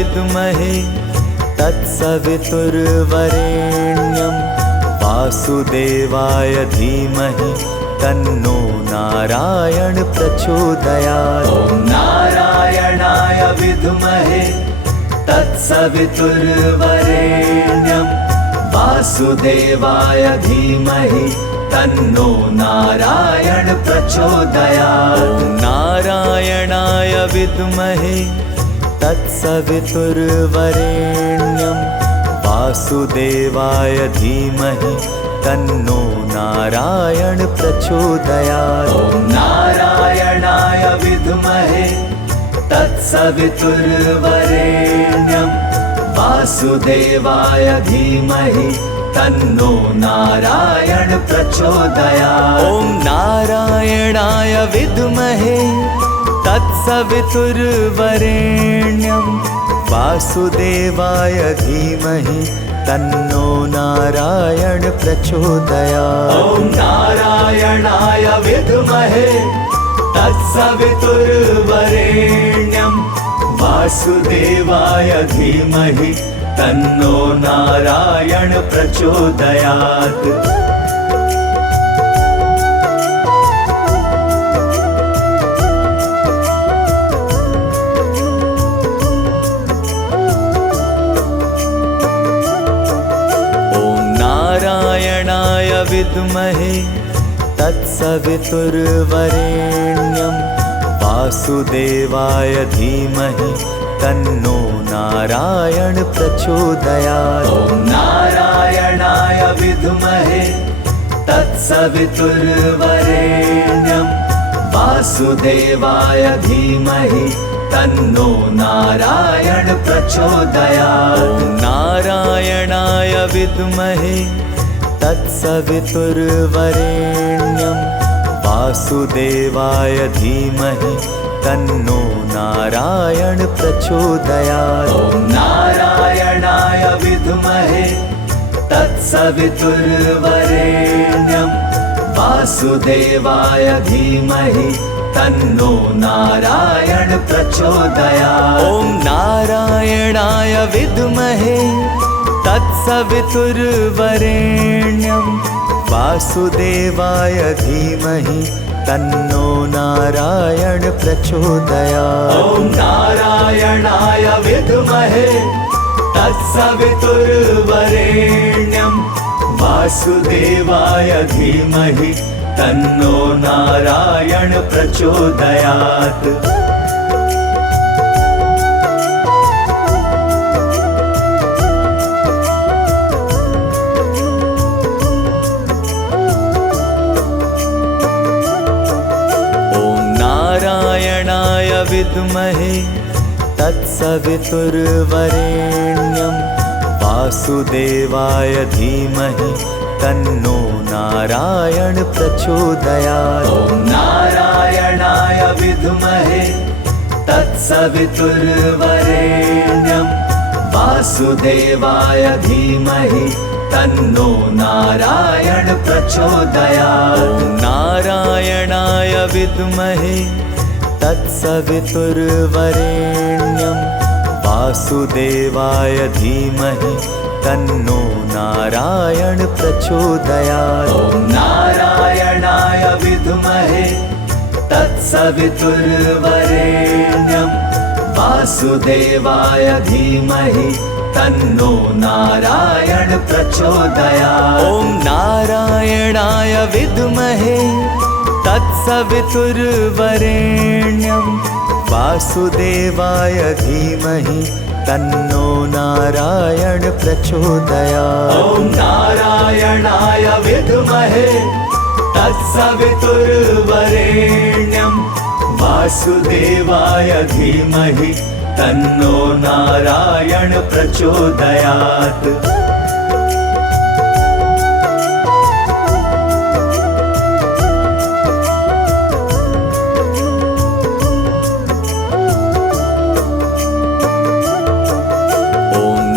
विद्महे तत्सवितुर्वरेण्यं वासुदेवाय धीमहि तन्नो नारायण प्रचोदयात्। ॐ नारायणाय विद्महे तत्सवितुर्वरेण्यं वासुदेवाय धीमहि तन्नो नारायण प्रचोदयात्। ॐ नारायणाय विद्महे तत्सवितुर्वरेण्यं वासुदेवाय धीमहि तन्नो नारायण प्रचोदयात्। ॐ नारायणाय विद्महे तत्सवितुर्वरेण्यं वासुदेवाय धीमहि तन्नो नारायण प्रचोदयात्। ॐ नारायणाय विद्महे तत्सवितुर्वरेण्यं वासुदेवाय धीमहि तन्नो नारायण प्रचोदयात्। ॐ नारायणाय विद्महे तत्सवितुर्वरेण्यं वासुदेवाय धीमहि तन्नो नारायण प्रचोदयात्। नारायणाय विद्महे तत्सवितुर्वरेण्यं वासुदेवाय धीमहि तन्नो नारायण प्रचोदयात्। ॐ नारायणाय विद्महे तत्सवितुर्वरेण्यं वासुदेवाय धीमहि तन्नो नारायण प्रचोदयात्। ॐ नारायणाय विद्महे तत्सवितुर्वरेण्यं वासुदेवाय धीमहि तन्नो नारायण प्रचोदयात्। ॐ नारायणाय विद्महे तत्सवितुर्वरेण्यं वासुदेवाय धीमहि तन्नो नारायण प्रचोदयात्। ॐ नारायणाय विद्महे तत्सवितुर्वरेण्यं वासुदेवाय धीमहि तन्नो नारायण प्रचोदयात्। ॐ नारायणाय विद्महे तत्सवितुर्वरेण्यं वासुदेवाय धीमहि तन्नो नारायण प्रचोदयात्। नारायणाय विद्महे तत्सवितुर्वरेण्यं वासुदेवाय धीमहि तन्नो नारायण प्रचोदयात्। ॐ नारायणाय विद्महे तत्सवितुर्वरेण्यं वासुदेवाय धीमहि तन्नो नारायण प्रचोदयात्। ॐ नारायणाय विद्महे तत्सवितुर्वरेण्यं वासुदेवाय धीमहि तन्नो नारायण प्रचोदयात्। ॐ नारायणाय विद्महे तत्सवितुर्वरेण्यं वासुदेवाय धीमहि तन्नो नारायण प्रचोदयात्। ॐ नारायणाय विद्महे तत्सवितुर्वरेण्यं वासुदेवाय धीमहि तन्नो नारायण प्रचोदयात्। ॐ नारायणाय विद्महे तत्सवितुर्वरेण्यं वासुदेवाय धीमहि तन्नो नारायण प्रचोदयात्।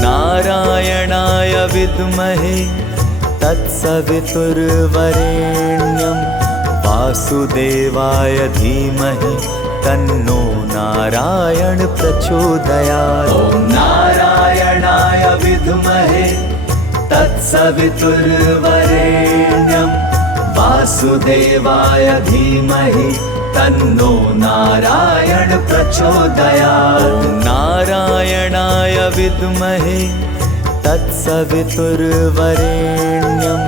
नारायणाय विद्महे तत्सवितुर्वरेण्यं वासुदेवाय धीमहि तन्नो नारायण प्रचोदयात्। ॐ नारायणाय विद्महे तत्सवितुर्वरेण्यं वासुदेवाय धीमहि तन्नो नारायण प्रचोदयात्। ॐ नारायणाय विद्महे तत्सवितुर्वरेण्यं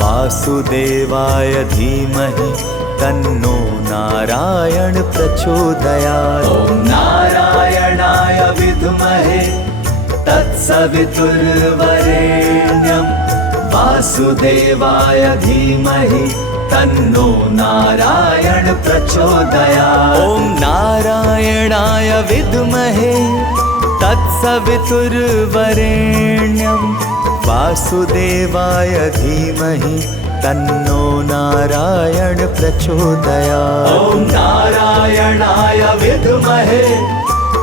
वासुदेवाय धीमहि तन्नो नारायण प्रचोदयात्। ॐ नारायणाय विद्महे तत्सवितुर्वरेण्यं वासुदेवाय धीमहि तन्नो नारायण प्रचोदयात्। ॐ नारायणाय विद्महे तत्सवितुर्वरेण्यं वासुदेवाय धीमहि तन्नो नारायण प्रचोदयात्। ॐ नारायणाय विद्महे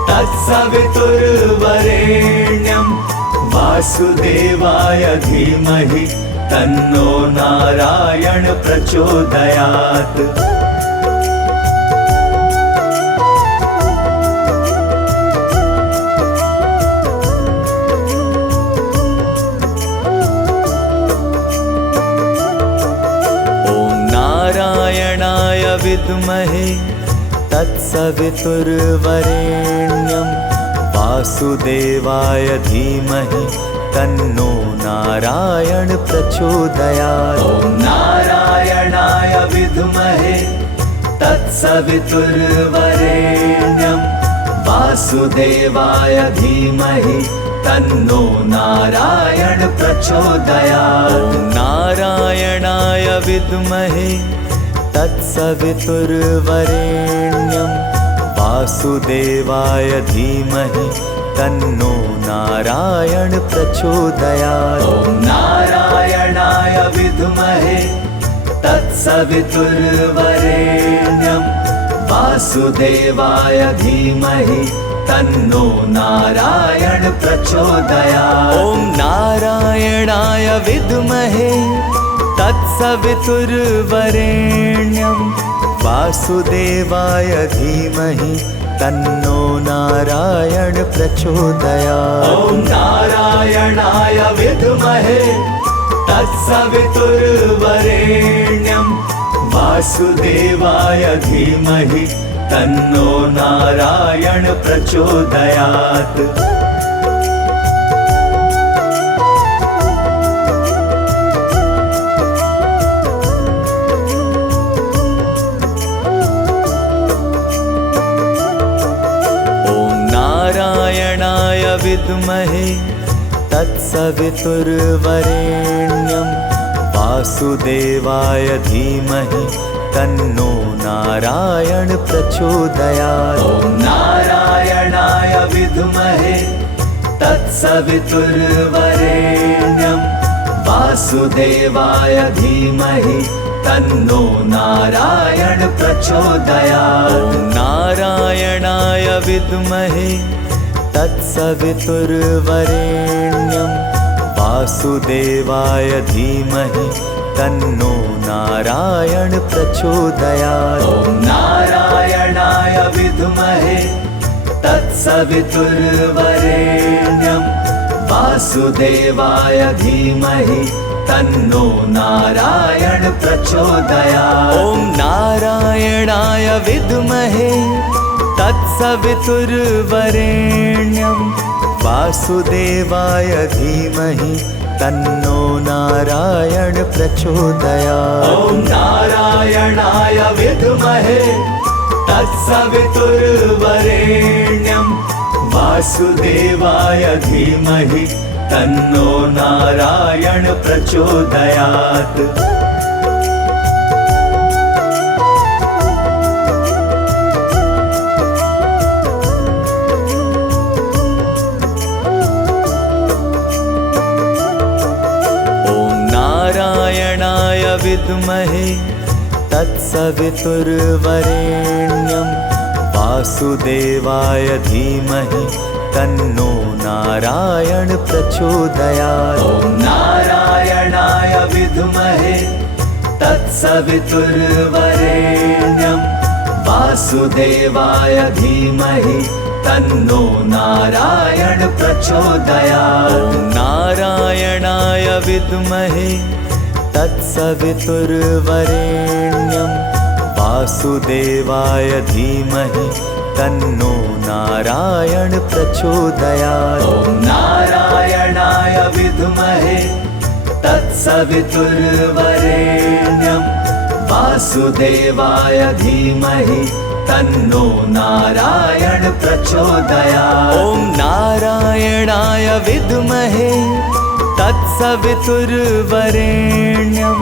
तत्सवितुर्वरेण्यं वासुदेवाय धीमहि तन्नो नारायण प्रचोदयात्। नारायणाय विद्महे तत्सवितुर्वरेण्यं वासुदेवाय धीमहि तन्नो नारायण प्रचोदयात्। ॐ नारायणाय विद्महे तत्सवितुर्वरेण्यं वासुदेवाय धीमहि तन्नो नारायण प्रचोदयात्। ॐ नारायणाय विद्महे तत्सवितुर्वरेण्यं वासुदेवाय धीमहि तन्नो नारायण प्रचोदयात्। ॐ नारायणाय विद्महे तत्सवितुर्वरेण्यं वासुदेवाय धीमहि तन्नो नारायण प्रचोदयात्। ॐ नारायणाय विद्महे तत्सवितुर्वरेण्यं वासुदेवाय धीमहि तन्नो नारायण प्रचोदयात्। ॐ नारायणाय विद्महे तत्सवितुर्वरेण्यं वासुदेवाय धीमहि तन्नो नारायण प्रचोदयात्। नारायणाय विद्महे तत्सवितुर्वरेण्यं वासुदेवाय धीमहि तन्नो नारायण प्रचोदयात्। ॐ नारायणाय विद्महे तत्सवितुर्वरेण्यं वासुदेवाय धीमहि तन्नो नारायण प्रचोदयात्। ॐ नारायणाय विद्महे तत्सवितुर्वरेण्यं वासुदेवाय धीमहि तन्नो नारायण प्रचोदयात्। ॐ नारायणाय विद्महे तत्सवितुर्वरेण्यं वासुदेवाय धीमहि तन्नो नारायण प्रचोदयात्। ॐ नारायणाय विद्महे तत्सवितुर्वरेण्यं वासुदेवाय धीमहि तन्नो नारायण प्रचोदयात्। ॐ नारायणाय विद्महे तत्सवितुर्वरेण्यं वासुदेवाय धीमहि तन्नो नारायण प्रचोदयात्। नारायणाय विद्महे तत्सवितुर्वरेण्यं वासुदेवाय धीमहि तन्नो नारायण प्रचोदयात्। ॐ नारायणाय विद्महे तत्सवितुर्वरेण्यं वासुदेवाय धीमहि तन्नो नारायण प्रचोदयात्। ॐ नारायणाय विद्महे तत्सवितुर्वरेण्यं वासुदेवाय धीमहि तन्नो नारायण प्रचोदयात्। ॐ नारायणाय विद्महे तत्सवितुर्वरेण्यं वासुदेवाय धीमहि तन्नो नारायण प्रचोदयात्। ॐ नारायणाय विद्महे तत्सवितुर्वरेण्यं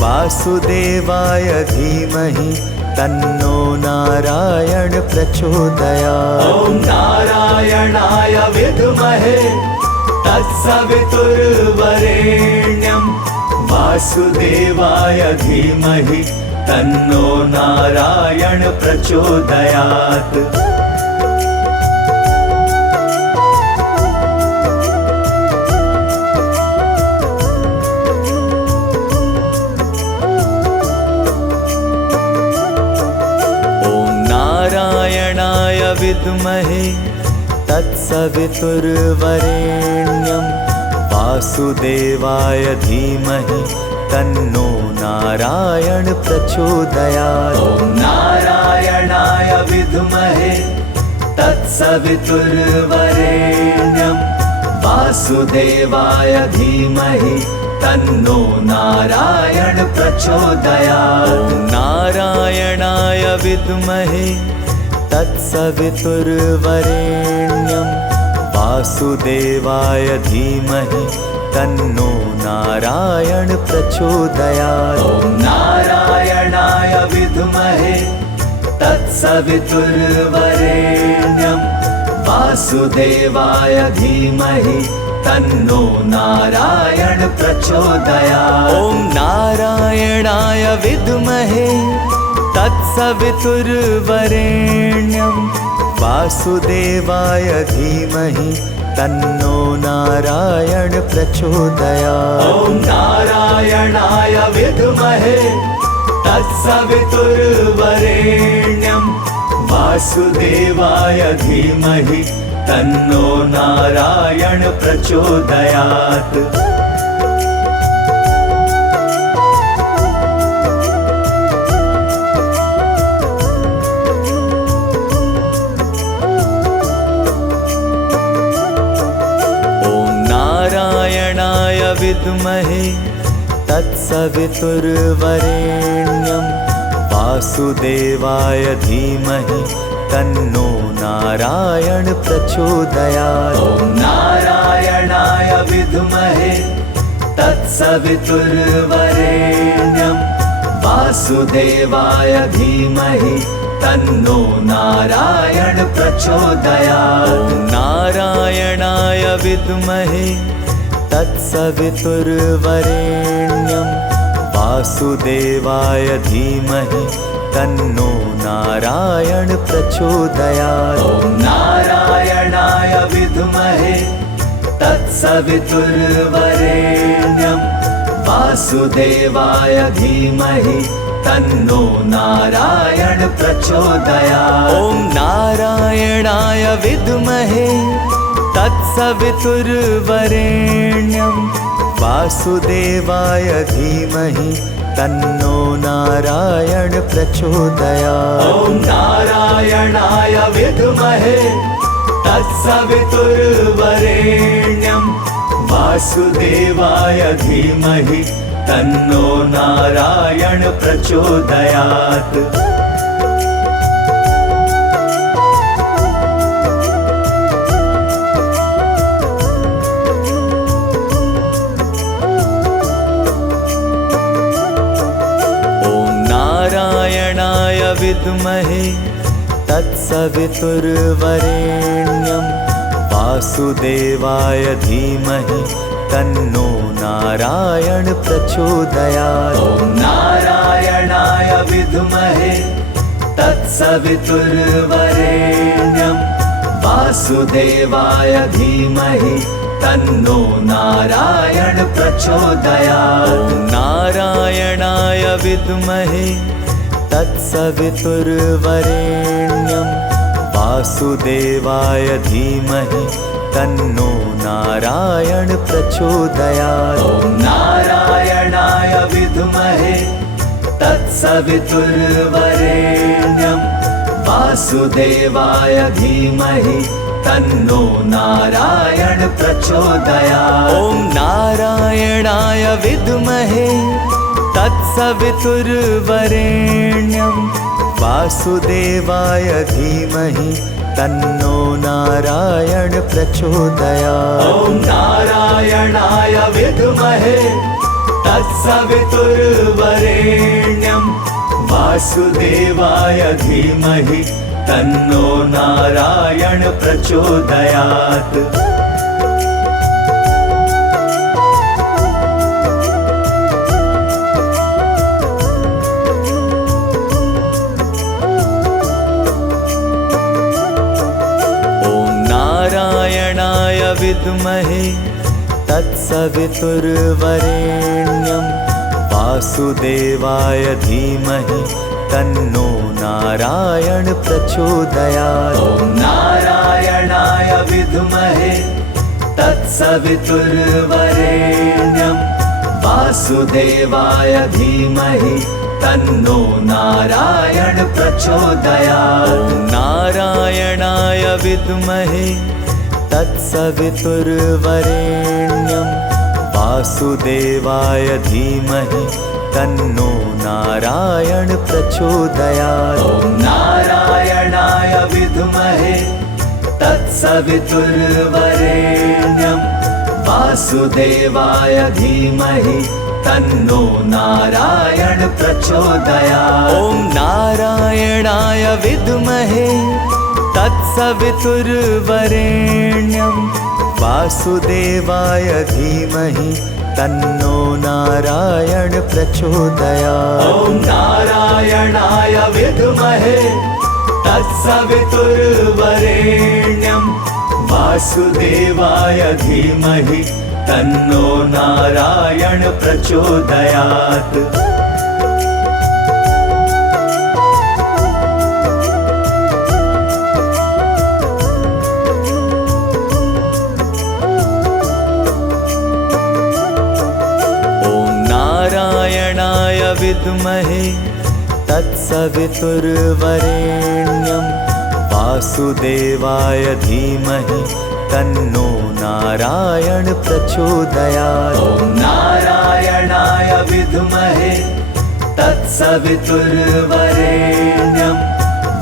वासुदेवाय धीमहि तन्नो नारायण प्रचोदयात्। ॐ नारायणाय विद्महे तत्सवितुर्वरेण्यं वासुदेवाय धीमहि तन्नो नारायण प्रचोदयात्। नारायणाय विद्महे तत्सवितुर्वरेण्यं वासुदेवाय धीमहि तन्नो नारायण प्रचोदयात्। ॐ नारायणाय विद्महे तत्सवितुर्वरेण्यं वासुदेवाय धीमहि तन्नो नारायण प्रचोदयात्। ॐ नारायणाय विद्महे तत्सवितुर्वरेण्यं वासुदेवाय धीमहि तन्नो नारायण प्रचोदयात्। ॐ नारायणाय विद्महे तत्सवितुर्वरेण्यं वासुदेवाय धीमहि तन्नो नारायण प्रचोदयात्। ॐ नारायणाय विद्महे तत्सवितुर्वरेण्यं वासुदेवाय धीमहि तन्नो नारायण प्रचोदयात्। ॐ नारायणाय विद्महे तत्सवितुर्वरेण्यं वासुदेवाय धीमहि तन्नो नारायण प्रचोदयात्। नारायणाय विद्महे तत्सवितुर्वरेण्यं वासुदेवाय धीमहि तन्नो नारायण प्रचोदयात्। ॐ नारायणाय विद्महे तत्सवितुर्वरेण्यं वासुदेवाय धीमहि तन्नो नारायण प्रचोदयात्। ॐ नारायणाय विद्महे तत्सवितुर्वरेण्यं वासुदेवाय धीमहि तन्नो नारायण प्रचोदयात्। ॐ नारायणाय विद्महे तत्सवितुर्वरेण्यं वासुदेवाय धीमहि तन्नो नारायण प्रचोदयात्। ॐ नारायणाय विद्महे तत्सवितुर्वरेण्यं वासुदेवाय धीमहि तन्नो नारायण प्रचोदयात्। ॐ नारायणाय विद्महे तत्सवितुर्वरेण्यं वासुदेवाय धीमहि तन्नो नारायण प्रचोदयात्। नारायणाय विद्महे तत्सवितुर्वरेण्यं वासुदेवाय धीमहि तन्नो नारायण प्रचोदयात्। ॐ नारायणाय विद्महे तत्सवितुर्वरेण्यं वासुदेवाय धीमहि तन्नो नारायण प्रचोदयात्। ॐ नारायणाय विद्महे तत्सवितुर्वरेण्यं वासुदेवाय धीमहि तन्नो नारायण प्रचोदयात्। ॐ नारायणाय विद्महे तत्सवितुर्वरेण्यं वासुदेवाय धीमहि तन्नो नारायण प्रचोदयात्। ॐ नारायणाय विद्महे तत्सवितुर्वरेण्यं वासुदेवाय धीमहि तन्नो नारायण प्रचोदयात्। ॐ नारायणाय विद्महे तत्सवितुर्वरेण्यं वासुदेवाय धीमहि तन्नो नारायण प्रचोदयात्। नारायणाय विद्महे तत्सवितुर्वरेण्यं वासुदेवाय धीमहि तन्नो नारायण प्रचोदयात्। ॐ नारायणाय विद्महे तत्सवितुर्वरेण्यं वासुदेवाय धीमहि तन्नो नारायण प्रचोदयात्। ॐ नारायणाय विद्महे तत्सवितुर्वरेण्यं वासुदेवाय धीमहि तन्नो नारायण प्रचोदयात्। ॐ नारायणाय विद्महे तत्सवितुर्वरेण्यं वासुदेवाय धीमहि तन्नो नारायण प्रचोदयात्। ॐ नारायणाय विद्महे तत्सवितुर्वरेण्यं वासुदेवाय धीमहि तन्नो नारायण प्रचोदयात्। ॐ नारायणाय विद्महे तत्सवितुर्वरेण्यं वासुदेवाय धीमहि तन्नो नारायण प्रचोदयात्। नारायणाय विद्महे तत्सवितुर्वरेण्यं वासुदेवाय धीमहि तन्नो नारायण प्रचोदयात्। ॐ नारायणाय विद्महे तत्सवितुर्वरेण्यं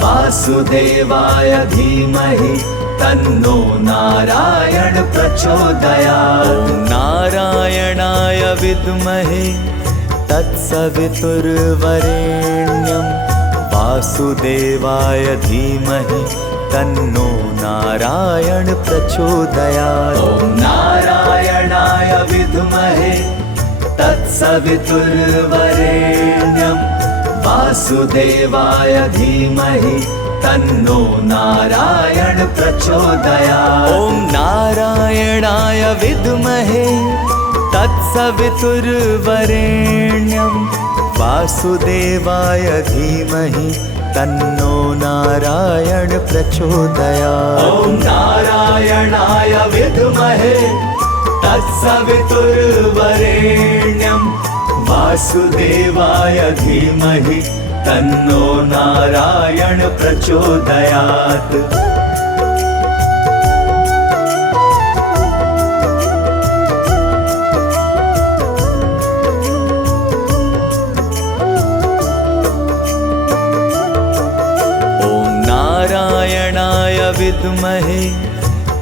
वासुदेवाय धीमहि तन्नो नारायण प्रचोदयात्। ॐ नारायणाय विद्महे तत्सवितुर्वरेण्यं वासुदेवाय धीमहि तन्नो नारायण प्रचोदयात्। ॐ नारायणाय विद्महे तत्सवितुर्वरेण्यं वासुदेवाय धीमहि तन्नो नारायण प्रचोदयात्। ॐ नारायणाय विद्महे तत्सवितुर्वरेण्यं वासुदेवाय धीमहि तन्नो नारायण प्रचोदयात्। ॐ नारायणाय विद्महे तत्सवितुर्वरेण्यं वासुदेवाय धीमहि तन्नो नारायण प्रचोदयात्। नारायणाय विद्महे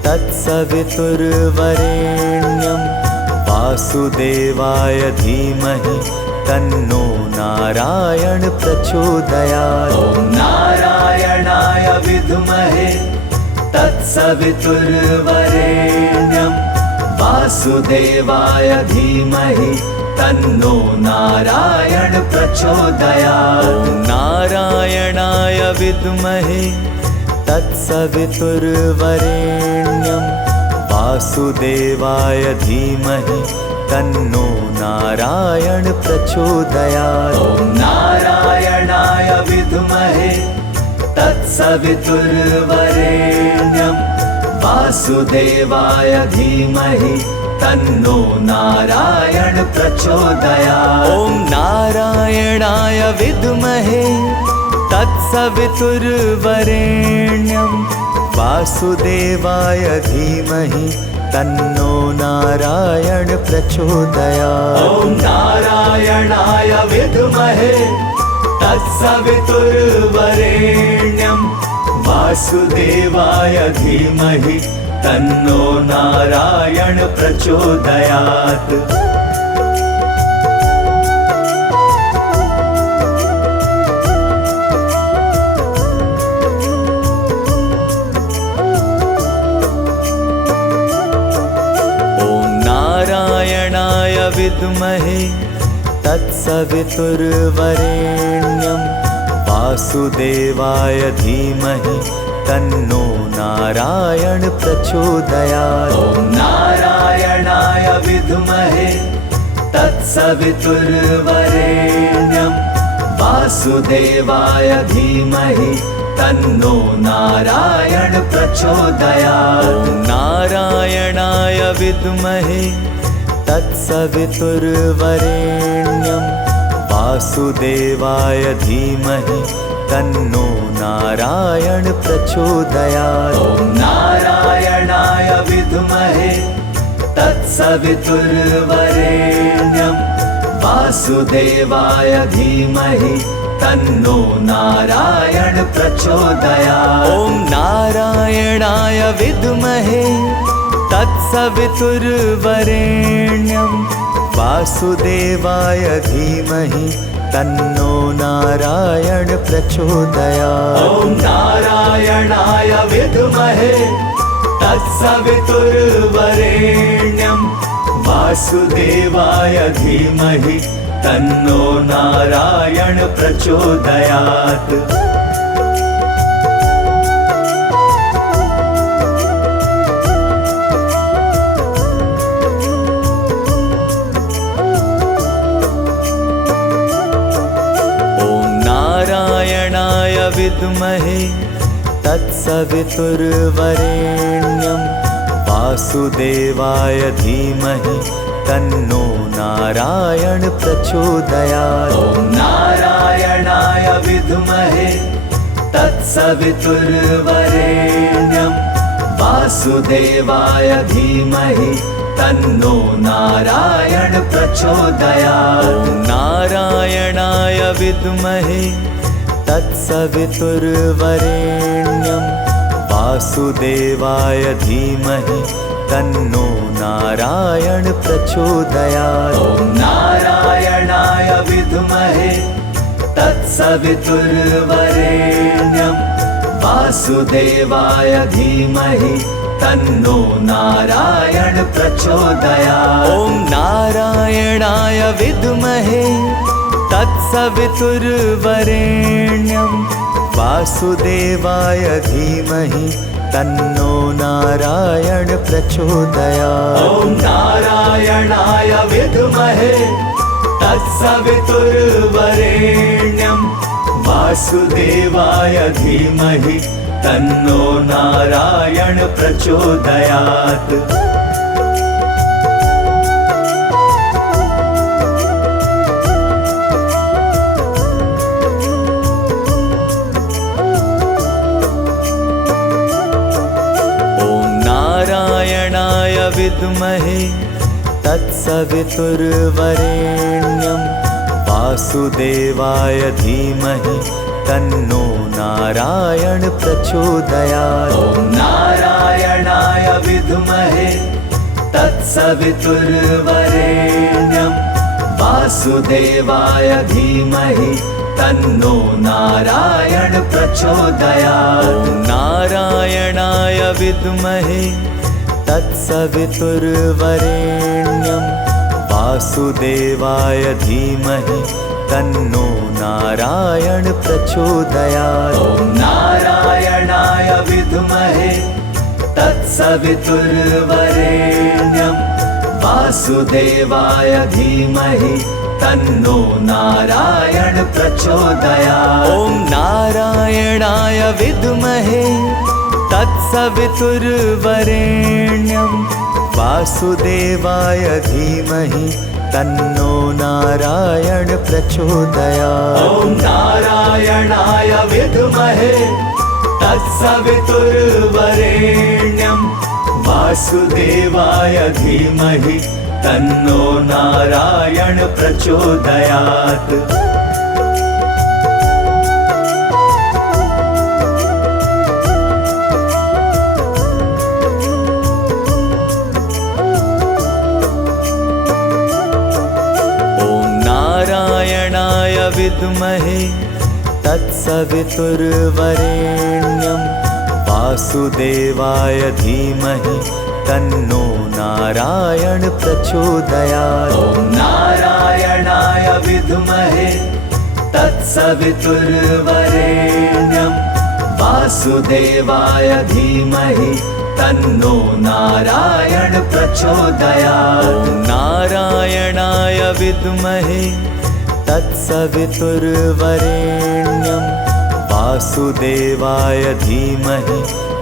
तत्सवितुर्वरेण्यं वासुदेवाय धीमहि तन्नो नारायण प्रचोदयात्। ॐ नारायणाय विद्महे तत्सवितुर्वरेण्यं वासुदेवाय धीमहि तन्नो नारायण प्रचोदयात्। ॐ नारायणाय विद्महे तत्सवितुर्वरेण्यं वासुदेवाय धीमहि तन्नो नारायण प्रचोदयात्। ॐ नारायणाय विद्महे तत्सवितुर्वरेण्यं वासुदेवाय धीमहि तन्नो नारायण प्रचोदयात्। ॐ नारायणाय विद्महे तत्सवितुर्वरेण्यं वासुदेवाय धीमहि तन्नो नारायण प्रचोदयात्। ॐ नारायणाय विद्महे तत्सवितुर्वरेण्यं वासुदेवाय धीमहि तन्नो नारायण प्रचोदयात्। नारायणाय विद्महे तत्सवितुर्वरेण्यं वासुदेवाय धीमहि तन्नो नारायण प्रचोदयात्। ॐ नारायणाय विद्महे तत्सवितुर्वरेण्यं वासुदेवाय धीमहि तन्नो नारायण प्रचोदयात्। ॐ नारायणाय विद्महे तत्सवितुर्वरेण्यं वासुदेवाय धीमहि तन्नो नारायण प्रचोदयात्। ॐ नारायणाय विद्महे तत्सवितुर्वरेण्यं वासुदेवाय धीमहि तन्नो नारायण प्रचोदयात्। ॐ नारायणाय विद्महे तत्सवितुर्वरेण्यं वासुदेवाय धीमहि तन्नो नारायण प्रचोदयात्। ॐ नारायणाय विद्महे तत्सवितुर्वरेण्यं वासुदेवाय धीमहि तन्नो नारायण प्रचोदयात्। नारायणाय विद्महे तत्सवितुर्वरेण्यं वासुदेवाय धीमहि तन्नो नारायण प्रचोदयात्। ॐ नारायणाय विद्महे तत्सवितुर्वरेण्यं वासुदेवाय धीमहि तन्नो नारायण प्रचोदयात्। ॐ नारायणाय विद्महे तत्सवितुर्वरेण्यं वासुदेवाय धीमहि तन्नो नारायण प्रचोदयात्। ॐ नारायणाय विद्महे तत्सवितुर्वरेण्यं वासुदेवाय धीमहि तन्नो नारायण प्रचोदयात्। ॐ नारायणाय विद्महे तत्सवितुर्वरेण्यं वासुदेवाय धीमहि तन्नो नारायण प्रचोदयात्। ॐ नारायणाय विद्महे तत्सवितुर्वरेण्यं वासुदेवाय धीमहि तन्नो नारायण प्रचोदयात्। नारायणाय विद्महे तत्सवितुर्वरेण्यं वासुदेवाय धीमहि तन्नो नारायण प्रचोदयात्। ॐ नारायणाय विद्महे तत्सवितुर्वरेण्यं वासुदेवाय धीमहि तन्नो नारायण प्रचोदयात्। ॐ नारायणाय विद्महे तत्सवितुर्वरेण्यं वासुदेवाय धीमहि तन्नो नारायण प्रचोदयात्। ॐ नारायणाय विद्महे तत्सवितुर्वरेण्यं वासुदेवाय धीमहि तन्नो नारायण प्रचोदयात्। ॐ नारायणाय विद्महे तत्सवितुर्वरेण्यं वासुदेवाय धीमहि तन्नो नारायण प्रचोदयात्। ॐ नारायणाय विद्महे तत्सवितुर्वरेण्यं वासुदेवाय धीमहि तन्नो नारायण प्रचोदयात्। नारायणाय विद्महे तत्सवितुर्वरेण्यं वासुदेवाय धीमहि तन्नो नारायण प्रचोदयात्। ॐ नारायणाय विद्महे तत्सवितुर्वरेण्यं वासुदेवाय धीमहि तन्नो नारायण प्रचोदयात्। ॐ नारायणाय विद्महे तत्सवितुर्वरेण्यं वासुदेवाय धीमहि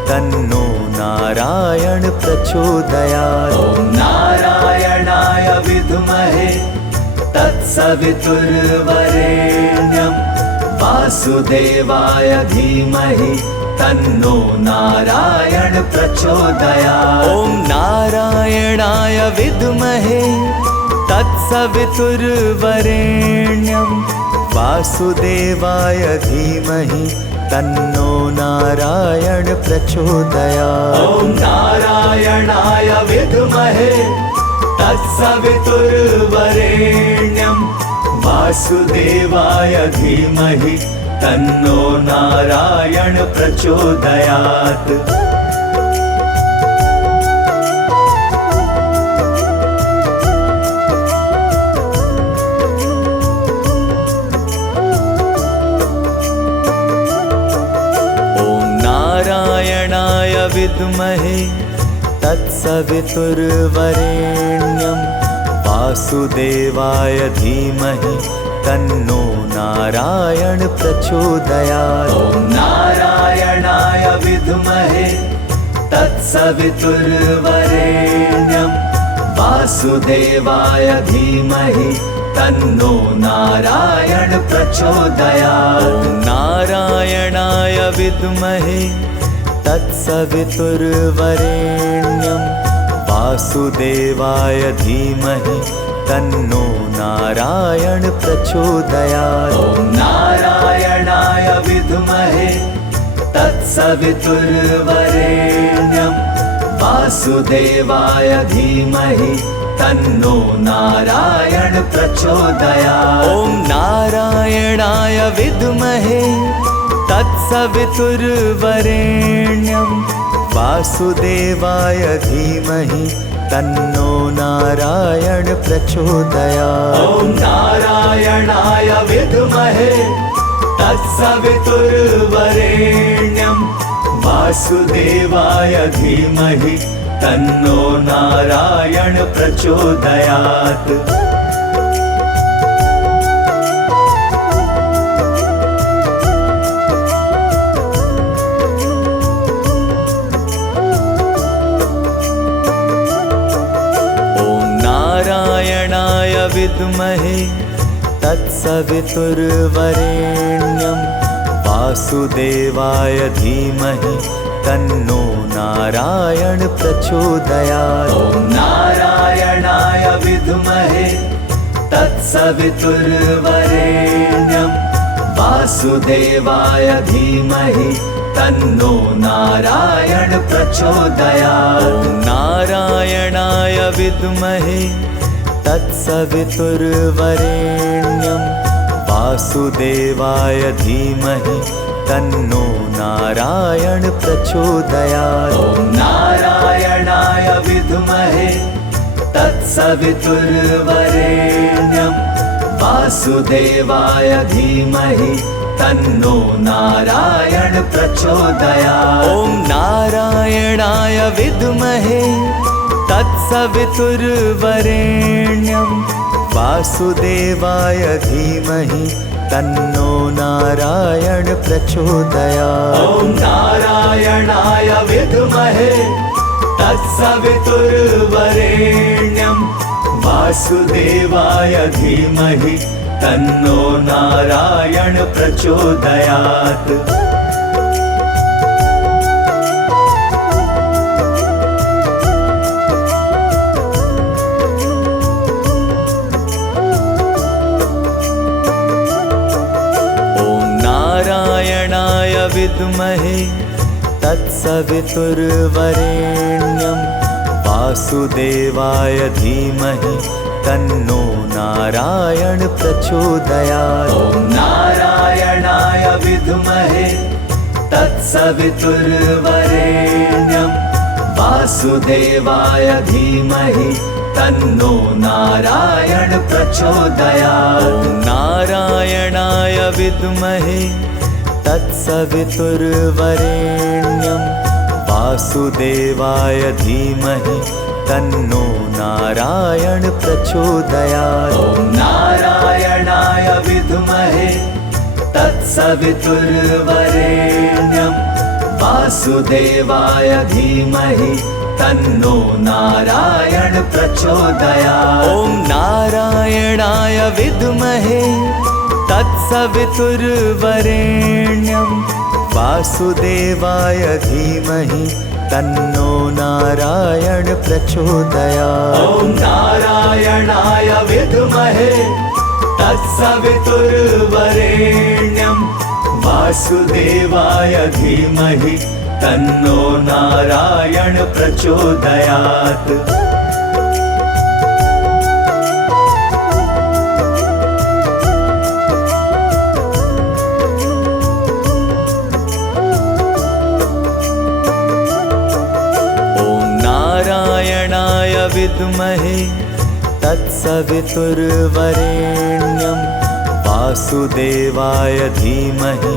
तन्नो नारायण प्रचोदयात्। ॐ नारायणाय विद्महे तत्सवितुर्वरेण्यं वासुदेवाय धीमहि तन्नो नारायण प्रचोदयात्। ॐ नारायणाय विद्महे तत्सवितुर्वरेण्यं वासुदेवाय धीमहि तन्नो नारायण प्रचोदयात्। ॐ नारायणाय विद्महे तत्सवितुर्वरेण्यं वासुदेवाय धीमहि तन्नो नारायण प्रचोदयात्। नारायणाय विद्महे तत्सवितुर्वरेण्यं वासुदेवाय धीमहि तन्नो नारायण प्रचोदयात्। ॐ नारायणाय विद्महे तत्सवितुर्वरेण्यं वासुदेवाय धीमहि तन्नो नारायण प्रचोदयात्। ॐ नारायणाय विद्महे तत्सवितुर्वरेण्यं वासुदेवाय धीमहि तन्नो नारायण प्रचोदयात्। ॐ नारायणाय विद्महे तत्सवितुर्वरेण्यं वासुदेवाय धीमहि तन्नो नारायण प्रचोदयात्। ॐ नारायणाय विद्महे तत्सवितुर्वरेण्यं वासुदेवाय धीमहि तन्नो नारायण प्रचोदयात्। ॐ नारायणाय विद्महे तत्सवितुर्वरेण्यं वासुदेवाय धीमहि तन्नो नारायण प्रचोदयात्। नारायणाय विद्महे तत्सवितुर्वरेण्यं वासुदेवाय धीमहि तन्नो नारायण प्रचोदयात्। ॐ नारायणाय विद्महे तत्सवितुर्वरेण्यं वासुदेवाय धीमहि तन्नो नारायण प्रचोदयात्। ॐ नारायणाय विद्महे तत्सवितुर्वरेण्यं वासुदेवाय धीमहि तन्नो नारायण प्रचोदयात्। ॐ नारायणाय विद्महे तत्सवितुर्वरेण्यं वासुदेवाय धीमहि तन्नो नारायण प्रचोदयात्। ॐ नारायणाय विद्महे तत्सवितुर्वरेण्यं तत्सवितुर्वरेण्यं वासुदेवाय धीमहि तन्नो नारायण प्रचोदयात्। ॐ नारायणाय विद्महे तत्सवितुर्वरेण्यं वासुदेवाय धीमहि तन्नो नारायण प्रचोदयात्। नारायणाय विद्महे तत्सवितुर्वरेण्यं वासुदेवाय धीमहि तन्नो नारायण प्रचोदयात्। ॐ नारायणाय विद्महे तत्सवितुर्वरेण्यं वासुदेवाय धीमहि तन्नो नारायण प्रचोदयात्। ॐ नारायणाय विद्महे तत्सवितुर्वरेण्यं वासुदेवाय धीमहि तन्नो नारायण प्रचोदयात्। ॐ नारायणाय विद्महे तत्सवितुर्वरेण्यं वासुदेवाय धीमहि तन्नो नारायण प्रचोदयात्। ॐ नारायणाय विद्महे तत्सवितुर्वरेण्यं वासुदेवाय धीमहि तन्नो नारायण प्रचोदयात्। ॐ नारायणाय विद्महे तत्सवितुर्वरेण्यं वासुदेवाय धीमहि तन्नो नारायण प्रचोदयात्। नारायणाय विद्महे तत्सवितुर्वरेण्यं वासुदेवाय धीमहि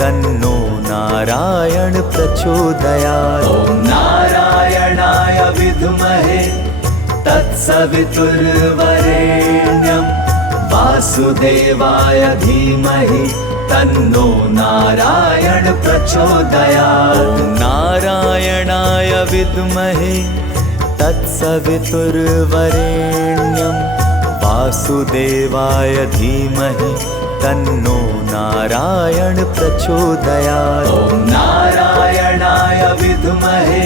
तन्नो नारायण प्रचोदयात्। ॐ नारायणाय विद्महे तत्सवितुर्वरेण्यं वासुदेवाय धीमहि तन्नो नारायण प्रचोदयात्। ॐ नारायणाय विद्महे तत्सवितुर्वरेण्यं वासुदेवाय धीमहि तन्नो नारायण प्रचोदयात्। ॐ नारायणाय विद्महे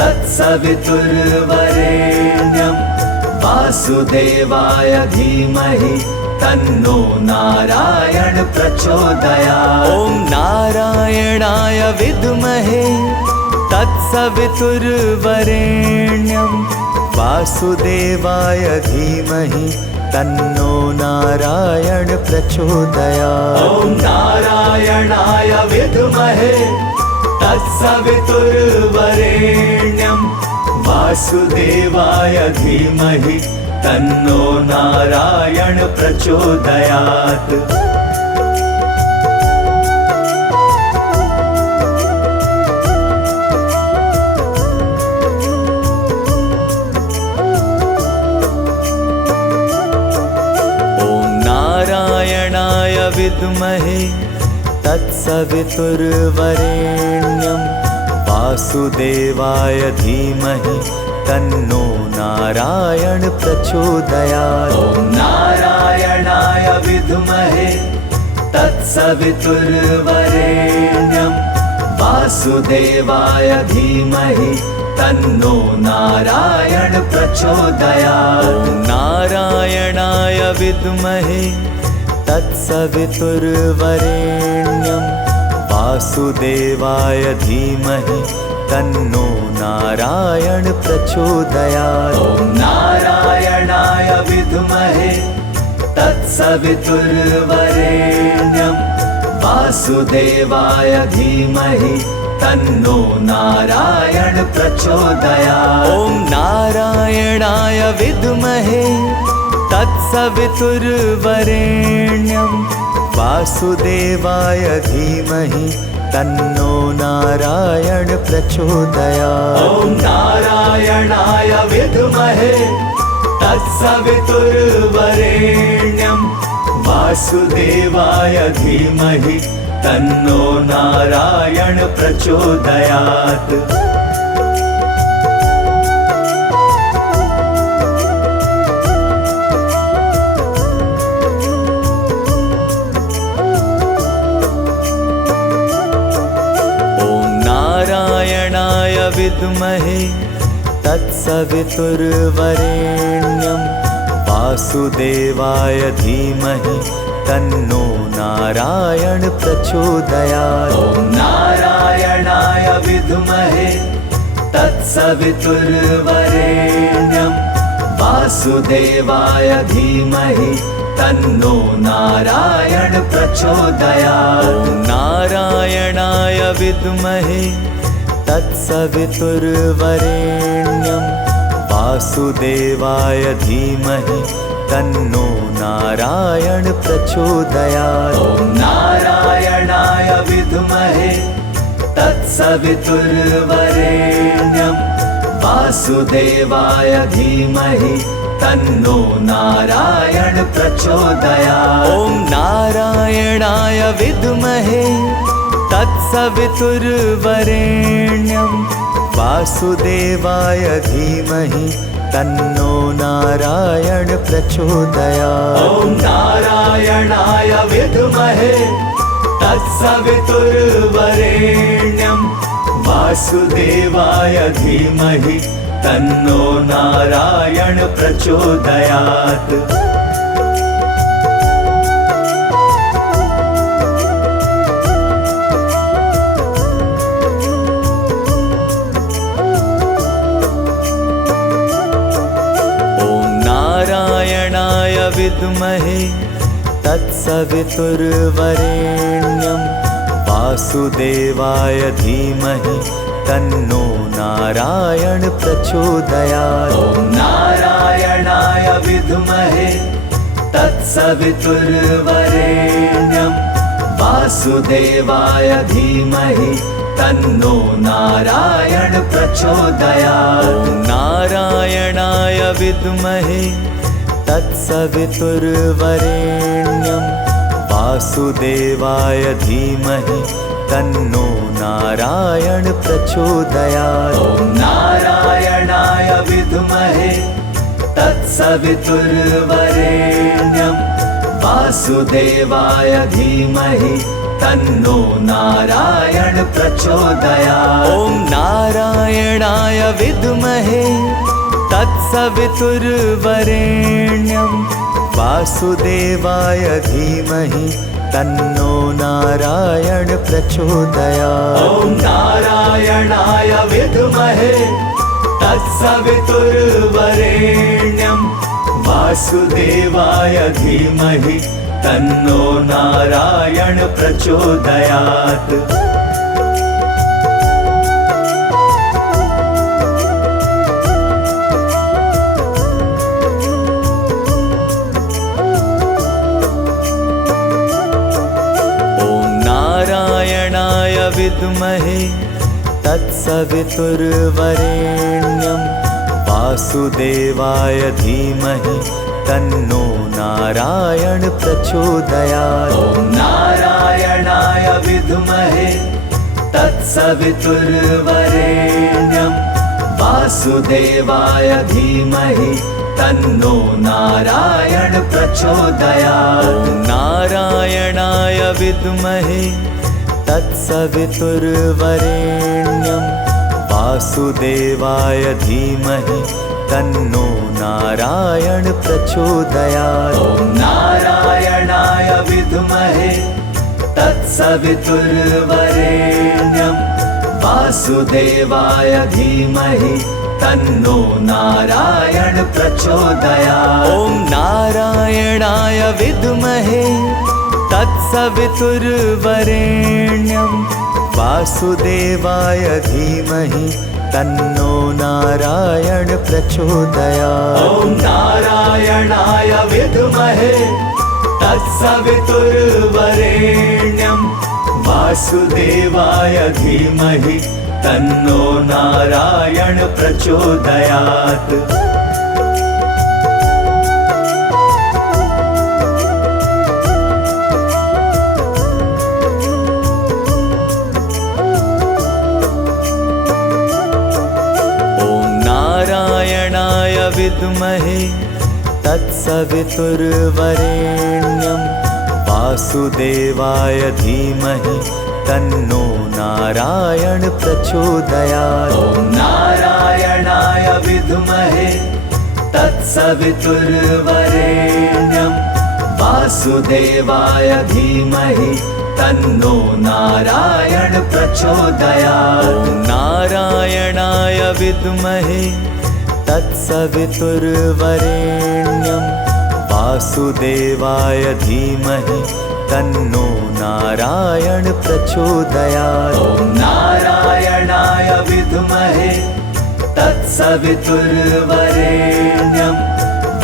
तत्सवितुर्वरेण्यं वासुदेवाय धीमहि तन्नो नारायण प्रचोदयात्। ॐ नारायणाय विद्महे तत्सवितुर्वरेण्यं वासुदेवाय धीमहि तन्नो नारायण प्रचोदयात्। ॐ नारायणाय विद्महे तत्सवितुर्वरेण्यं वासुदेवाय धीमहि तन्नो नारायण प्रचोदयात्। नारायणाय विद्महे तत्सवितुर्वरेण्यं वासुदेवाय धीमहि तन्नो नारायण प्रचोदयात्। ॐ नारायणाय विद्महे तत्सवितुर्वरेण्यं वासुदेवाय धीमहि तन्नो नारायण प्रचोदयात्। ॐ नारायणाय विद्महे तत्सवितुर्वरेण्यं वासुदेवाय धीमहि तन्नो नारायण प्रचोदयात्। ॐ नारायणाय विद्महे तत्सवितुर्वरेण्यं वासुदेवाय धीमहि तन्नो नारायण प्रचोदयात्। ॐ नारायणाय विद्महे तत्सवितुर्वरेण्यं वासुदेवाय धीमहि तन्नो नारायण प्रचोदयात्। ॐ नारायणाय विद्महे तत्सवितुर्वरेण्यं वासुदेवाय धीमहि तन्नो नारायण प्रचोदयात्। नारायणाय विद्महे तत्सवितुर्वरेण्यं वासुदेवाय धीमहि तन्नो नारायण प्रचोदयात्। ॐ नारायणाय विद्महे तत्सवितुर्वरेण्यं वासुदेवाय धीमहि तन्नो नारायण प्रचोदयात्। ॐ नारायणाय विद्महे तत्सवितुर्वरेण्यं वासुदेवाय धीमहि तन्नो नारायण प्रचोदयात्। ॐ नारायणाय विद्महे तत्सवितुर्वरेण्यं वासुदेवाय धीमहि तन्नो नारायण प्रचोदयात्। ॐ नारायणाय विद्महे तत्सवितुर्वरेण्यं वासुदेवाय धीमहि तन्नो नारायण प्रचोदयात्। ॐ नारायणाय विद्महे तत्सवितुर्वरेण्यं वासुदेवाय धीमहि तन्नो नारायण प्रचोदयात्। नारायणाय विद्महे तत्सवितुर्वरेण्यं वासुदेवाय धीमहि तन्नो नारायण प्रचोदयात्। ॐ नारायणाय विद्महे तत्सवितुर्वरेण्यं वासुदेवाय धीमहि तन्नो नारायण प्रचोदयात्। ॐ नारायणाय विद्महे तत्सवितुर्वरेण्यं वासुदेवाय धीमहि तन्नो नारायण प्रचोदयात्। ॐ नारायणाय विद्महे तत्सवितुर्वरेण्यं वासुदेवाय धीमहि तन्नो नारायण प्रचोदयात्। ॐ नारायणाय विद्महे तत्सवितुर्वरेण्यं वासुदेवाय धीमहि तन्नो नारायण प्रचोदयात्। ॐ नारायणाय विद्महे तत्सवितुर्वरेण्यं वासुदेवाय धीमहि तन्नो नारायण प्रचोदयात्। नारायणाय विद्महे तत्सवितुर्वरेण्यं वासुदेवाय धीमहि तन्नो नारायण प्रचोदयात्। ॐ नारायणाय विद्महे तत्सवितुर्वरेण्यं वासुदेवाय धीमहि तन्नो नारायण प्रचोदयात्। ॐ नारायणाय विद्महे तत्सवितुर्वरेण्यं वासुदेवाय धीमहि तन्नो नारायण प्रचोदयात्। ॐ नारायणाय विद्महे तत्सवितुर्वरेण्यं वासुदेवाय धीमहि तन्नो नारायण प्रचोदयात्। ॐ नारायणाय विद्महे तत्सवितुर्वरेण्यं वासुदेवाय धीमहि तन्नो नारायण प्रचोदयात्। ॐ नारायणाय विद्महे तत्सवितुर्वरेण्यं वासुदेवाय धीमहि तन्नो नारायण प्रचोदयात्। नारायणाय विद्महे तत्सवितुर्वरेण्यं वासुदेवाय धीमहि तन्नो नारायण प्रचोदयात्। ॐ नारायणाय विद्महे तत्सवितुर्वरेण्यं वासुदेवाय धीमहि तन्नो नारायण प्रचोदयात्। ॐ नारायणाय विद्महे तत्सवितुर्वरेण्यं वासुदेवाय धीमहि तन्नो नारायण प्रचोदयात्। ॐ नारायणाय विद्महे तत्सवितुर्वरेण्यं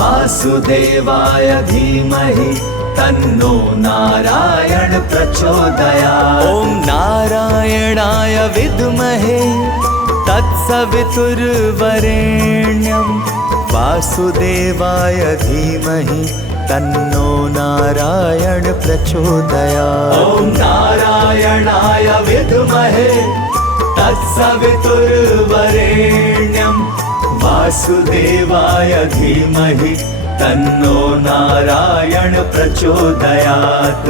वासुदेवाय धीमहि तन्नो नारायण प्रचोदयात्। ॐ नारायणाय विद्महे तत्सवितुर्वरेण्यं वासुदेवाय धीमहि तन्नो नारायण प्रचोदयात्। ॐ नारायणाय विद्महे तत्सवितुर्वरेण्यं वासुदेवाय धीमहि तन्नो नारायण प्रचोदयात्।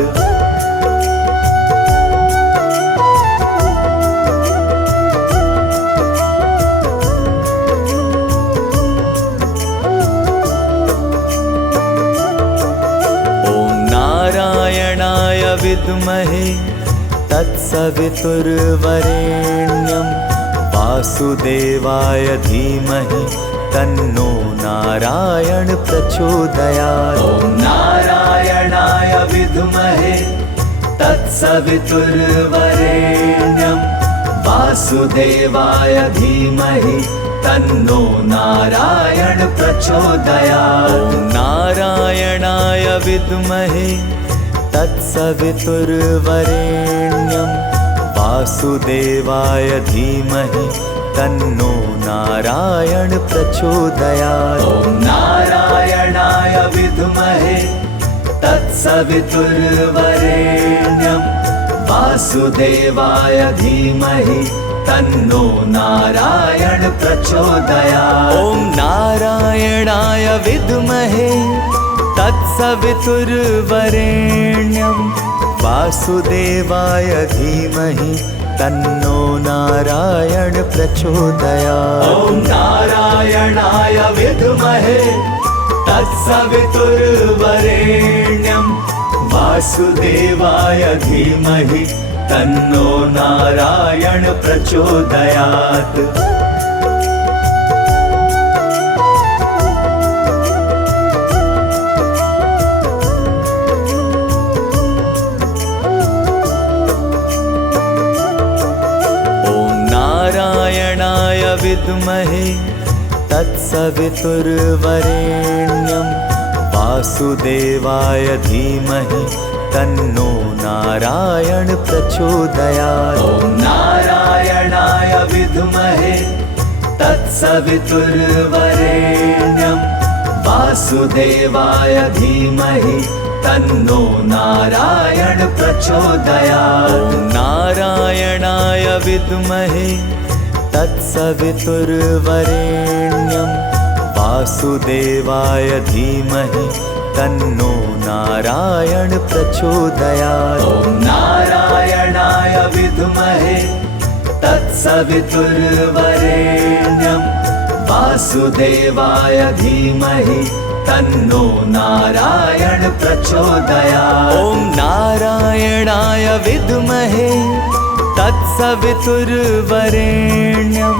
नारायणाय विद्महे तत्सवितुर्वरेण्यं वासुदेवाय धीमहि तन्नो नारायण प्रचोदयात्। ॐ नारायणाय विद्महे तत्सवितुर्वरेण्यं वासुदेवाय धीमहि तन्नो नारायण प्रचोदयात्। ॐ नारायणाय विद्महे तत्सवितुर्वरेण्यं वासुदेवाय धीमहि तन्नो नारायण प्रचोदयात्। ॐ नारायणाय विद्महे तत्सवितुर्वरेण्यं वासुदेवाय धीमहि तन्नो नारायण प्रचोदयात्। ॐ नारायणाय विद्महे तत्सवितुर्वरेण्यं वासुदेवाय धीमहि तन्नो नारायण प्रचोदयात्। ॐ नारायणाय विद्महे तत्सवितुर्वरेण्यं वासुदेवाय धीमहि तन्नो नारायण प्रचोदयात्। नारायणाय विद्महे तत्सवितुर्वरेण्यं वासुदेवाय धीमहि तन्नो नारायण प्रचोदयात्। ॐ नारायणाय विद्महे तत्सवितुर्वरेण्यं वासुदेवाय धीमहि तन्नो नारायण प्रचोदयात्। ॐ नारायणाय विद्महे तत्सवितुर्वरेण्यं वासुदेवाय धीमहि तन्नो नारायण प्रचोदयात्। ॐ नारायणाय विद्महे तत्सवितुर्वरेण्यं वासुदेवाय धीमहि तन्नो नारायण प्रचोदयात्। ॐ नारायणाय विद्महे तत्सवितुर्वरेण्यं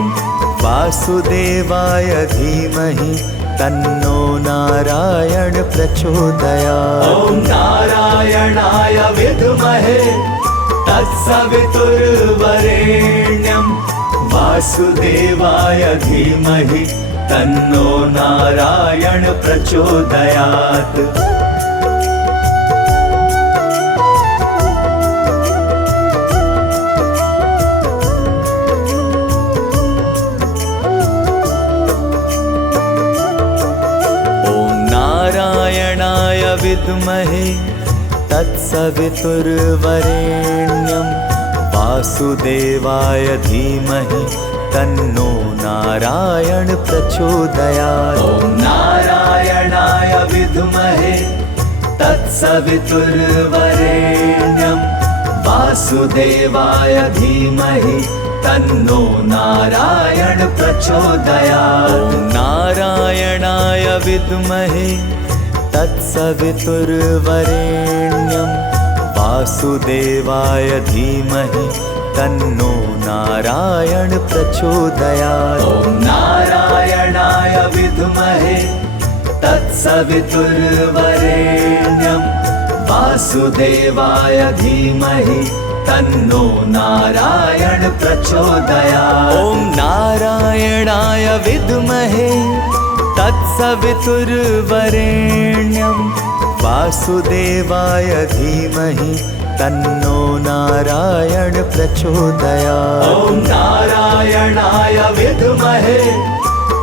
वासुदेवाय धीमहि तन्नो नारायण प्रचोदयात्। ॐ नारायणाय विद्महे तत्सवितुर्वरेण्यं वासुदेवाय धीमहि तन्नो नारायण प्रचोदयात्। विद्महे तत्सवितुर्वरेण्यं वासुदेवाय धीमहि तन्नो नारायण प्रचोदयात्। ॐ नारायणाय विद्महे तत्सवितुर्वरेण्यं वासुदेवाय धीमहि तन्नो नारायण प्रचोदयात्। ॐ नारायणाय विद्महे तत्सवितुर्वरेण्यं वासुदेवाय धीमहि तन्नो नारायण प्रचोदयात्। ॐ नारायणाय विद्महे तत्सवितुर्वरेण्यं वासुदेवाय धीमहि तन्नो नारायण प्रचोदयात्। ॐ नारायणाय विद्महे तत्सवितुर्वरेण्यं वासुदेवाय धीमहि तन्नो नारायण प्रचोदयात्। ॐ नारायणाय विद्महे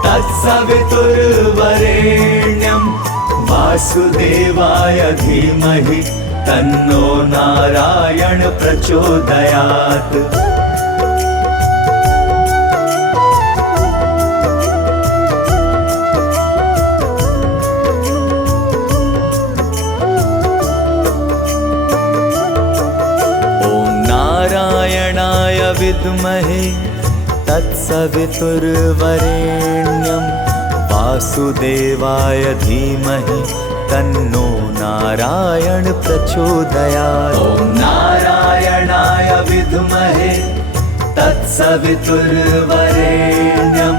तत्सवितुर्वरेण्यं वासुदेवाय धीमहि तन्नो नारायण प्रचोदयात्। नारायणाय विद्महे तत्सवितुर्वरेण्यं वासुदेवाय धीमहि तन्नो नारायण प्रचोदयात्। ॐ नारायणाय विद्महे तत्सवितुर्वरेण्यं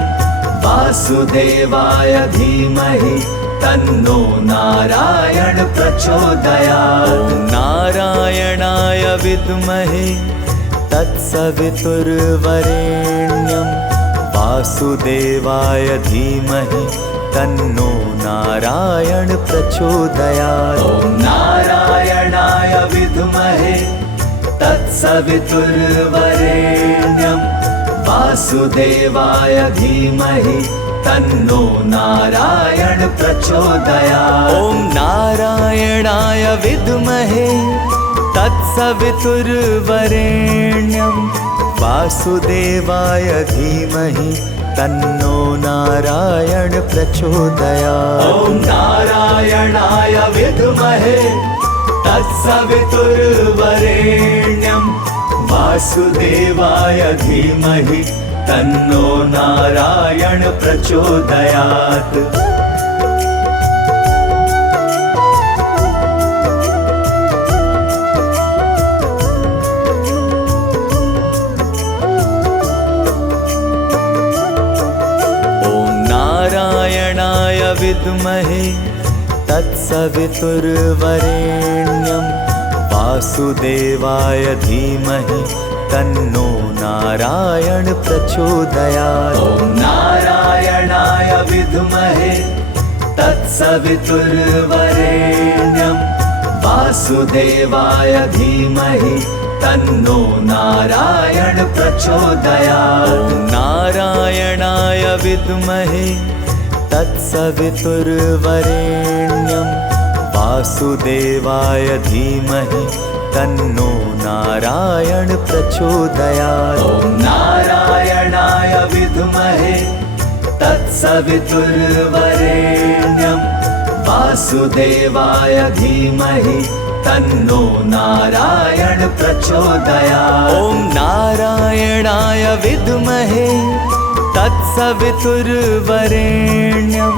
वासुदेवाय धीमहि तन्नो नारायण प्रचोदयात्। ॐ नारायणाय विद्महे तत्सवितुर्वरेण्यं वासुदेवाय धीमहि तन्नो नारायण प्रचोदयात्। ॐ नारायणाय विद्महे तत्सवितुर्वरेण्यं वासुदेवाय धीमहि तन्नो नारायण प्रचोदयात्। ॐ नारायणाय विद्महे तत्सवितुर्वरेण्यं वासुदेवाय धीमहि तन्नो नारायण प्रचोदयात्। ॐ नारायणाय विद्महे तत्सवितुर्वरेण्यं वासुदेवाय धीमहि तन्नो नारायण प्रचोदयात्। नारायणाय विद्महे तत्सवितुर्वरेण्यं वासुदेवाय धीमहि तन्नो नारायण प्रचोदयात्। ॐ नारायणाय विद्महे तत्सवितुर्वरेण्यं वासुदेवाय धीमहि तन्नो नारायण प्रचोदयात्। ॐ नारायणाय विद्महे तत्सवितुर्वरेण्यं वासुदेवाय धीमहि तन्नो नारायण प्रचोदयात्। ॐ नारायणाय विद्महे तत्सवितुर्वरेण्यं वासुदेवाय धीमहि तन्नो नारायण प्रचोदयात्। ॐ नारायणाय विद्महे तत्सवितुर्वरेण्यं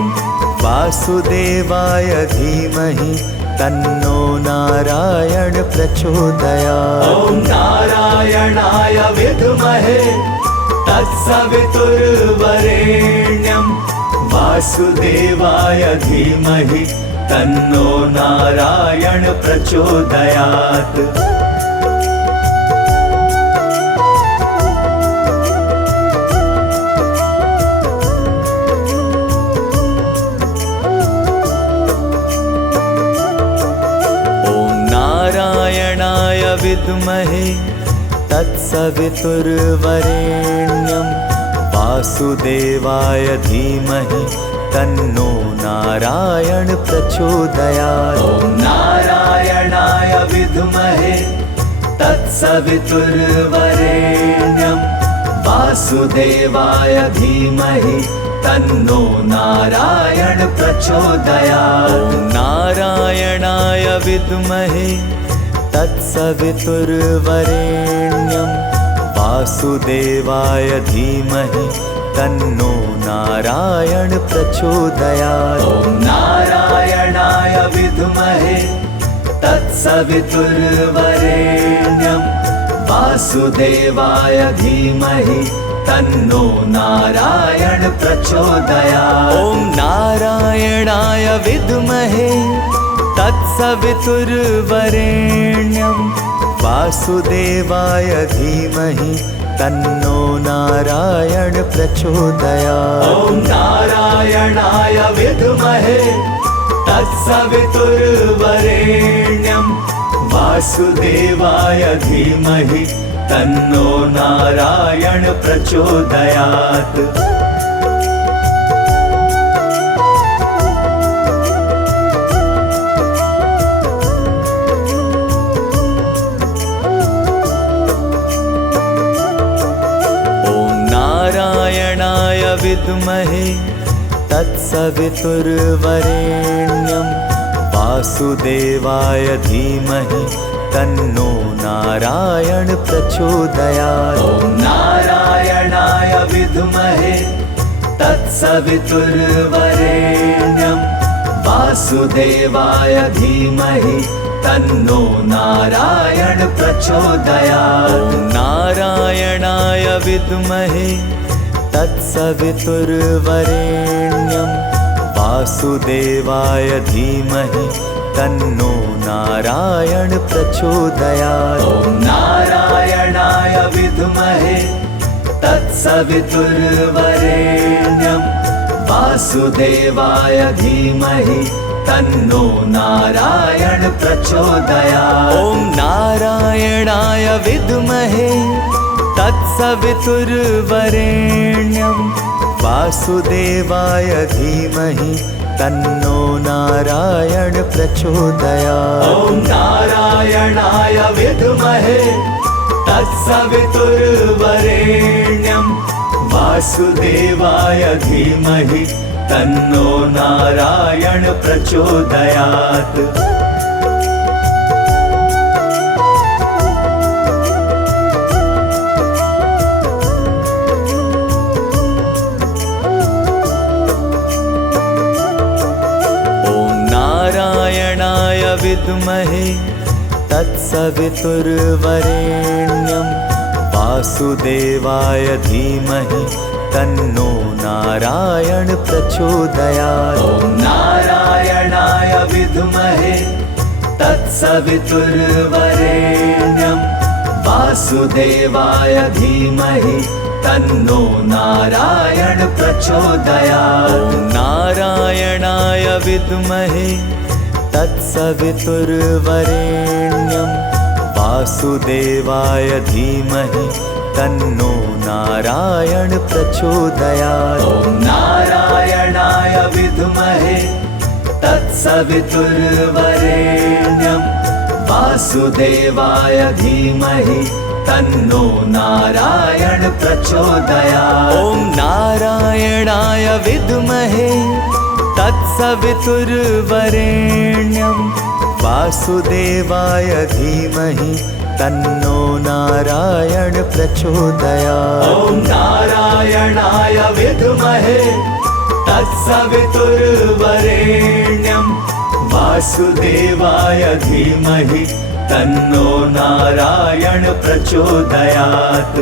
वासुदेवाय धीमहि तन्नो नारायण प्रचोदयात्। ॐ नारायणाय विद्महे तत्सवितुर्वरेण्यं वासुदेवाय धीमहि तन्नो नारायण प्रचोदयात्। नारायणाय विद्महे तत्सवितुर्वरेण्यं वासुदेवाय धीमहि तन्नो नारायण प्रचोदयात्। ॐ नारायणाय विद्महे तत्सवितुर्वरेण्यं वासुदेवाय धीमहि तन्नो नारायण प्रचोदयात्। ॐ नारायणाय विद्महे तत्सवितुर्वरेण्यं वासुदेवाय धीमहि तन्नो नारायण प्रचोदयात्। ॐ नारायणाय विद्महे तत्सवितुर्वरेण्यं वासुदेवाय धीमहि तन्नो नारायण प्रचोदयात्। ॐ नारायणाय विद्महे तत्सवितुर्वरेण्यं वासुदेवाय धीमहि तन्नो नारायण प्रचोदयात्। ॐ नारायणाय विद्महे तत्सवितुर्वरेण्यं वासुदेवाय धीमहि तन्नो नारायण प्रचोदयात्। नारायणाय विद्महे तत्सवितुर्वरेण्यं वासुदेवाय धीमहि तन्नो नारायण प्रचोदयात्। ॐ नारायणाय विद्महे तत्सवितुर्वरेण्यं वासुदेवाय धीमहि तन्नो नारायण प्रचोदयात्। ॐ नारायणाय विद्महे तत्सवितुर्वरेण्यं वासुदेवाय धीमहि तन्नो नारायण प्रचोदयात्। ॐ नारायणाय विद्महे तत्सवितुर्वरेण्यं वासुदेवाय धीमहि तन्नो नारायण प्रचोदयात्। ॐ नारायणाय विद्महे तत्सवितुर्वरेण्यं वासुदेवाय धीमहि तन्नो नारायण प्रचोदयात्। ॐ नारायणाय विद्महे तत्सवितुर्वरेण्यं वासुदेवाय धीमहि तन्नो नारायण प्रचोदयात्। नारायणाय विद्महे तत्सवितुर्वरेण्यं वासुदेवाय धीमहि तन्नो नारायण प्रचोदयात्। ॐ नारायणाय विद्महे तत्सवितुर्वरेण्यं वासुदेवाय धीमहि तन्नो नारायण प्रचोदयात्। ॐ नारायणाय विद्महे तत्सवितुर्वरेण्यं वासुदेवाय धीमहि तन्नो नारायण प्रचोदयात्। ॐ नारायणाय विद्महे तत्सवितुर्वरेण्यं वासुदेवाय धीमहि तन्नो नारायण प्रचोदयात्। ॐ नारायणाय विद्महे तत्सवितुर्वरेण्यं वासुदेवाय धीमहि तन्नो नारायण प्रचोदयात्। ॐ नारायणाय विद्महे तत्सवितुर्वरेण्यं वासुदेवाय धीमहि तन्नो नारायण प्रचोदयात्।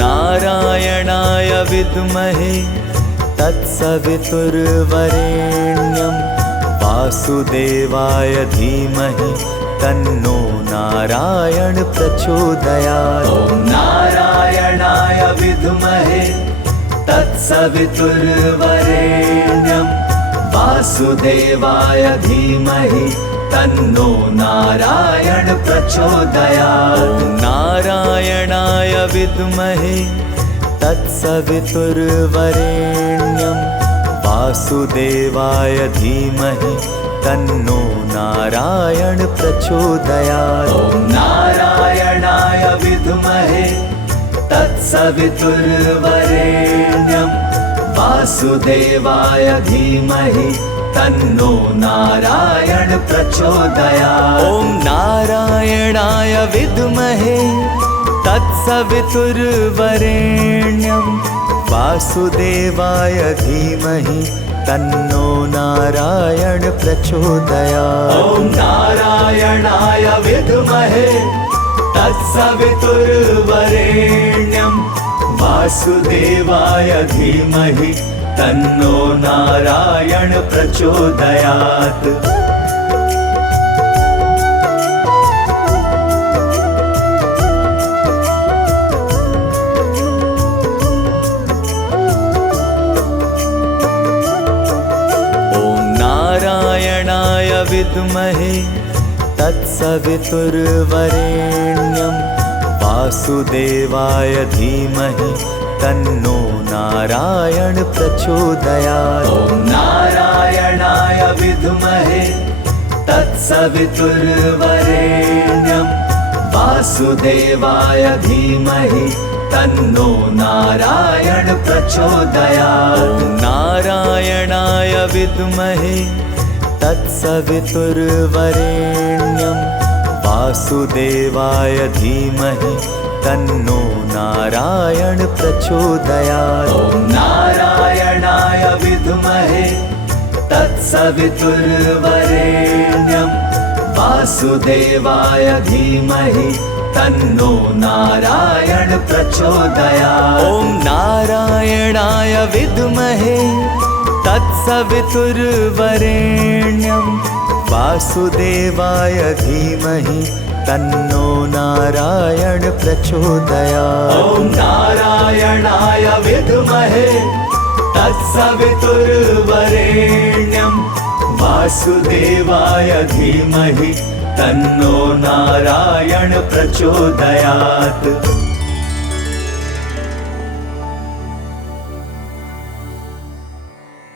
नारायणाय विद्महे तत्सवितुर्वरेण्यं वासुदेवाय धीमहि तन्नो नारायण प्रचोदयात्। ॐ नारायणाय विद्महे तत्सवितुर्वरेण्यं वासुदेवाय धीमहि तन्नो नारायण प्रचोदयात्। ॐ नारायणाय विद्महे तत्सवितुर्वरेण्यं वासुदेवाय धीमहि तन्नो नारायण प्रचोदयात्। ॐ नारायणाय विद्महे तत्सवितुर्वरेण्यं वासुदेवाय धीमहि तन्नो नारायण प्रचोदयात्। ॐ नारायणाय विद्महे तत्सवितुर्वरेण्यं वासुदेवाय धीमहि तन्नो नारायण प्रचोदयात्। ॐ नारायणाय विद्महे तत्सवितुर्वरेण्यं वासुदेवाय धीमहि तन्नो नारायण प्रचोदयात्। नारायणाय विद्महे तत्सवितुर्वरेण्यं वासुदेवाय धीमहि तन्नो नारायण प्रचोदयात्। ॐ नारायणाय विद्महे तत्सवितुर्वरेण्यं वासुदेवाय धीमहि तन्नो नारायण प्रचोदयात्। ॐ नारायणाय विद्महे तत्सवितुर्वरेण्यं वासुदेवाय धीमहि तन्नो नारायण प्रचोदयात्। ॐ नारायणाय विद्महे तत्सवितुर्वरेण्यं वासुदेवाय धीमहि तन्नो नारायण प्रचोदयात्। ॐ नारायणाय विद्महे तत्सवितुर्वरेण्यं वासुदेवाय धीमहि तन्नो नारायण प्रचोदयात्। ॐ नारायणाय विद्महे तत्सवितुर्वरेण्यं वासुदेवाय धीमहि तन्नो नारायण प्रचोदयात्।